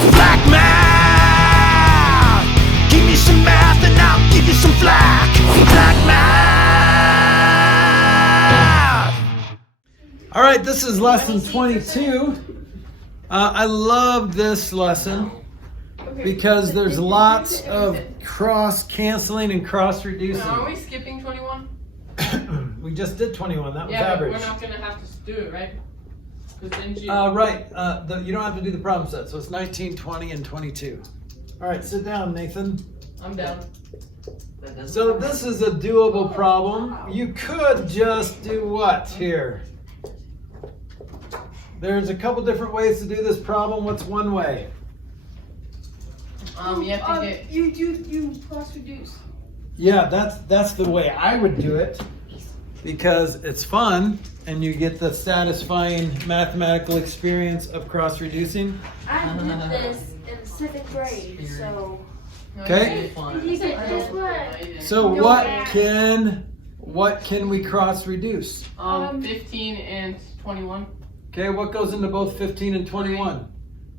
Flack math! Give me some math and I'll give you some flack. Flack math! All right, this is lesson 22. I love this lesson because there's lots of cross-canceling and cross-reducing. Are we skipping 21? We just did 21, that was Yeah, but average. we're not going to have to do it, right? Didn't you... Right, you don't have to do the problem set, so it's 19, 20, and 22. All right, sit down, Nathan. I'm down. So this is a doable problem. You could just do what here? There's a couple different ways to do this problem. What's one way? You have to get... You cross reduce. Yeah, that's the way I would do it because it's fun and you get the satisfying mathematical experience of cross-reducing. I did this in 7th grade, so. Okay. You did this one. So what can we cross-reduce? 15 and 21. Okay, what goes into both 15 and 21?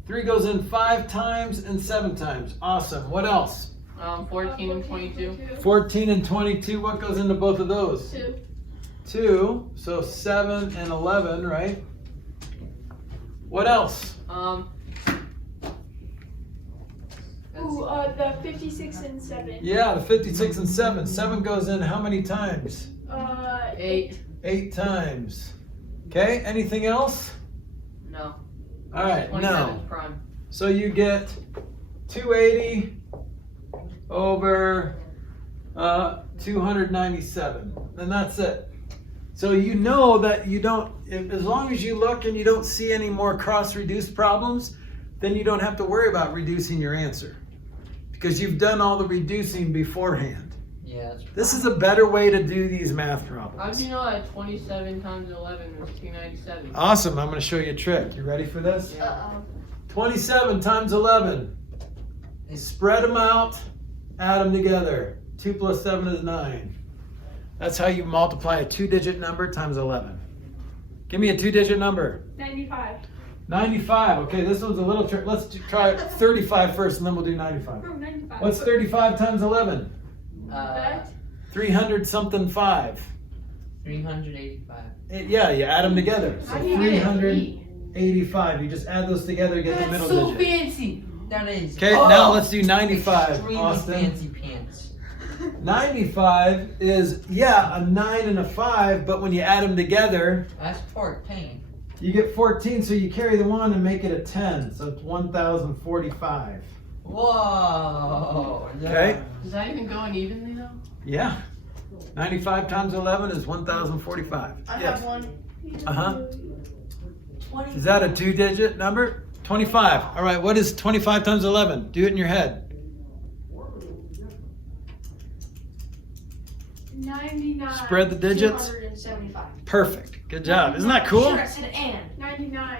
3 goes in 5 times and 7 times. Awesome. What else? 14 and 22. 14 and 22, what goes into both of those? 2. 2, so 7 and 11, right? What else? The 56 and 7. Yeah, the 56 and 7. 7 goes in how many times? 8. 8 times. Okay, anything else? No. All right, 27 no. is prime. So you get 280 over 297, and that's it. So you know that you don't, as long as you look and you don't see any more cross-reduced problems, then you don't have to worry about reducing your answer because you've done all the reducing beforehand. Yeah, This is a better way to do these math How problems. do you know that 27 times 11 is 297? Awesome, I'm going to show you a trick. You ready for this? Yeah. 27 times 11. Spread them out, add them together. 2 plus 7 is 9. That's how you multiply a 2-digit number times 11. Give me a 2-digit number. 95. 95. Okay, this one's a little trick. Let's try 35 first and then we'll do 95. Oh, 95. What's 35 times 11? 300 something 5. 385. Yeah, you add them together. So How do you get it? 385. You just add those together, get the middle so digit. fancy. That is. Okay, now let's do 95. Extremely Austin. fancy pants. 95 is, yeah, a 9 and a 5, but when you add them together, That's 14. you get 14, so you carry the 1 and make it a 10. So it's 1,045. Whoa. Okay. Does that even go in evenly though? Yeah. 95 times 11 is 1,045. I Yes. have one. Uh-huh. Is that a 2-digit number? 25. All right, what is 25 times 11? Do it in your head. 99. Spread the digits. 275. Perfect. Good job. Isn't that cool? Sure, I said and. 99.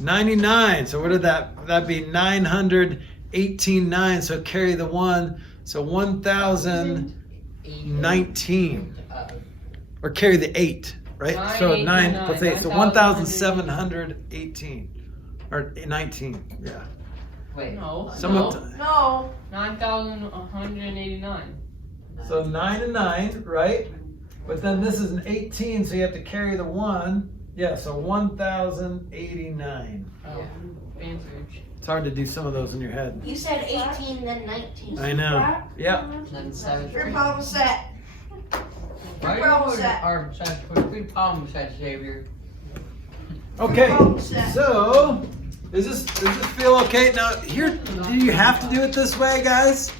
99. So what did that'd be 918.9. So carry the 1. So 1,019. Or carry the 8, right? So 9, let's say so 1,718. Or 19. Yeah. Wait. No. Someone No. 9,189. So 9 and 9, right? But then this is an 18, so you have to carry the 1. Yeah, so 1,089. Oh, fancy. It's hard to do some of those in your head. You said 18, then 19. I know. Yeah. Then 7. Your problem set. Right? problem set. Our good problem set, Xavier. Okay. Problem set. So, does this feel okay? Now, here, do you have to do it this way, guys?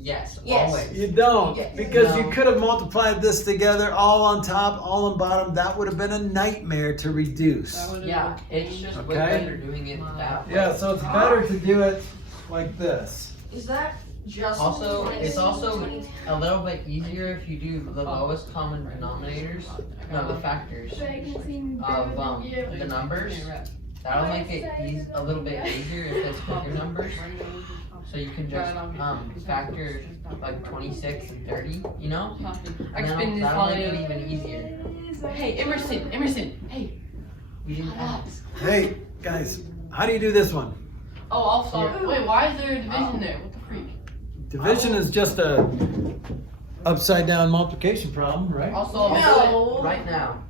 Yes, Yes. always. You don't, Yes. because you No. could have multiplied this together, all on top, all on bottom. That would have been a nightmare to reduce. That would've Yeah, been- it's just Okay. way better doing it that way. Yeah, so it's better to do it like this. Is that just Also, 20, it's also 20? a little bit easier if you do the lowest common denominators, no, the factors of the numbers. That'll make it a little bit easier if it's bigger numbers. So you can just factor like 26 and 30, you know? I can spin this That'll make it volume. even easier. Hey, Emerson, hey. We didn't ask. Hey, guys, how do you do this one? Oh, I'll solve. Wait, why is there a division there? What the freak? Division is just a upside down multiplication problem, right? I'll solve it. No. Right now.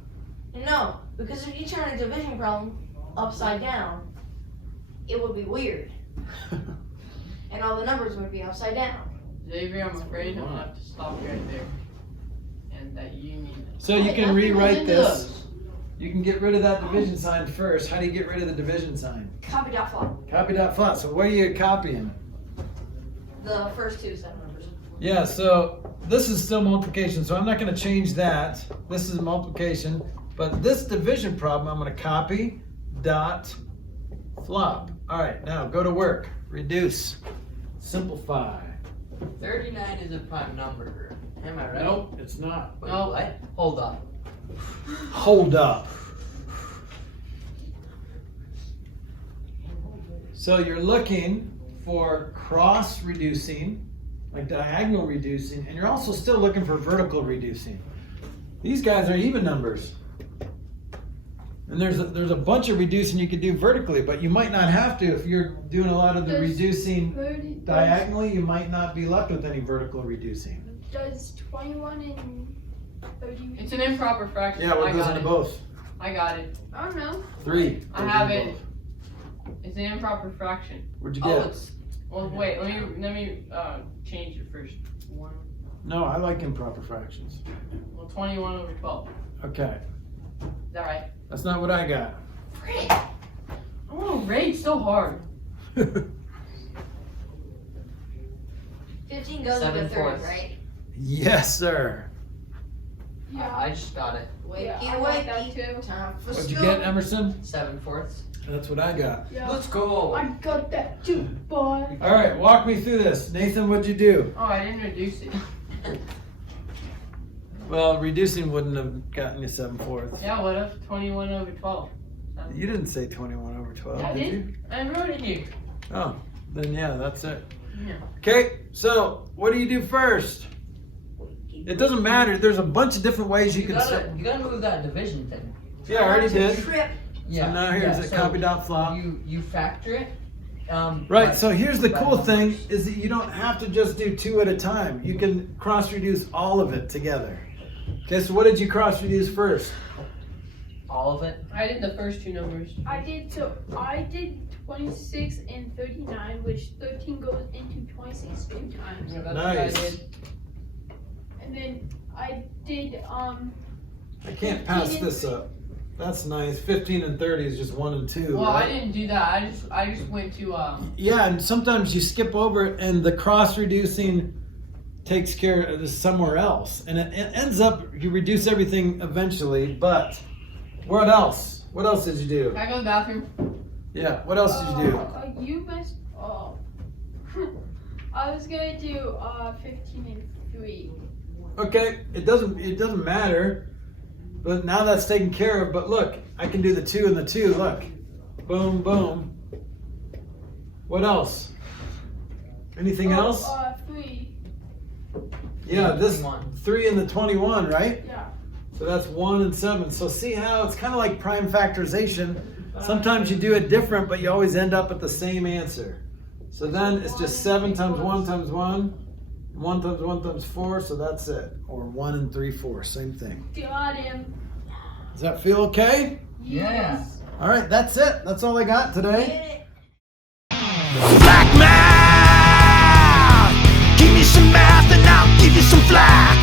No, because if you turn a division problem upside down, it would be weird. And all the numbers would be upside down. Xavier, I'm afraid I'm gonna have to stop you right there. And that you need. So you can Nothing rewrite into this. those. You can get rid of that division sign first. How do you get rid of the division sign? Copy dot flop. Copy dot flat. So what are you copying? The first two set of numbers. Yeah, so this is still multiplication, so I'm not going to change that. This is multiplication, but this division problem I'm going to copy dot flop. All right, now go to work. Reduce. Simplify. 39 is a prime number. Am I right? Nope, it's not. Wait, Nope. what? Hold up. Hold up. So you're looking for cross reducing, like diagonal reducing, and you're also still looking for vertical reducing. These guys are even numbers. And there's a bunch of reducing you could do vertically, but you might not have to if you're doing a lot of the reducing diagonally. You might not be left with any vertical reducing. Does 21 and 30? It's an improper fraction. Yeah, what I goes got into it. both? I got it. I don't know. 3. I goes have into it. both. It's an improper fraction. Where'd you Oh, get? it's. Well, wait. Let me change it first. One. No, I like improper fractions. Well, 21 over 12. Okay, Is that right? that's not what I got. I want to rate so hard. 15 goes Seven with the third, fourths. right? Yes, sir. I just got it. Wakey, Yeah, I like that wakey. too. Time for What'd you school. get, Emerson? 7/4. That's what I got. Yeah. Let's go. I got that too, boy. All right, walk me through this. Nathan, what'd you do? Oh, I didn't reduce it. Well, reducing wouldn't have gotten you 7/4. Yeah, what if 21 over 12? You didn't say 21 over 12, Yeah, I did did. you? I wrote it here. Oh, then yeah, that's it. Yeah. Okay, so what do you do first? It doesn't matter. There's a bunch of different ways you can You gotta move that division thing. Yeah, I already did. Trip. So now here's the copy dot flop. You factor it. Right, but- so here's the by cool thing numbers. is that you don't have to just do 2 at a time. You can cross reduce all of it together. Okay, so what did you cross reduce first? All of it. I did the first two numbers. I did 26 and 39, which 13 goes into 26 2 times. Yeah, that's Nice. what I did. And then I did I can't pass this up. That's nice. 15 and 30 is just 1 and 2. Well, right? I didn't do that. I just went to Yeah, and sometimes you skip over it and the cross reducing takes care of this somewhere else. And it ends up, you reduce everything eventually, but what else? What else did you do? Can I go to the bathroom? Yeah, what else did you do? You messed up. I was gonna do 15 and 3. Okay, it doesn't matter. But now that's taken care of. But look, I can do the 2 and the 2. Look. Boom, boom. What else? Anything else? 3. Yeah, this 21. 3 and the 21, right? Yeah. So that's 1 and 7. So see how it's kind of like prime factorization. Sometimes you do it different, but you always end up at the same answer. So then it's just 7 times 1 times 1. 1 times 1 times 4, so that's it. Or 1 and 3/4, same thing. Got him. Does that feel okay? Yeah. All right, that's it. That's all I got today. Flack math. Give me some math and I'll give you some flack.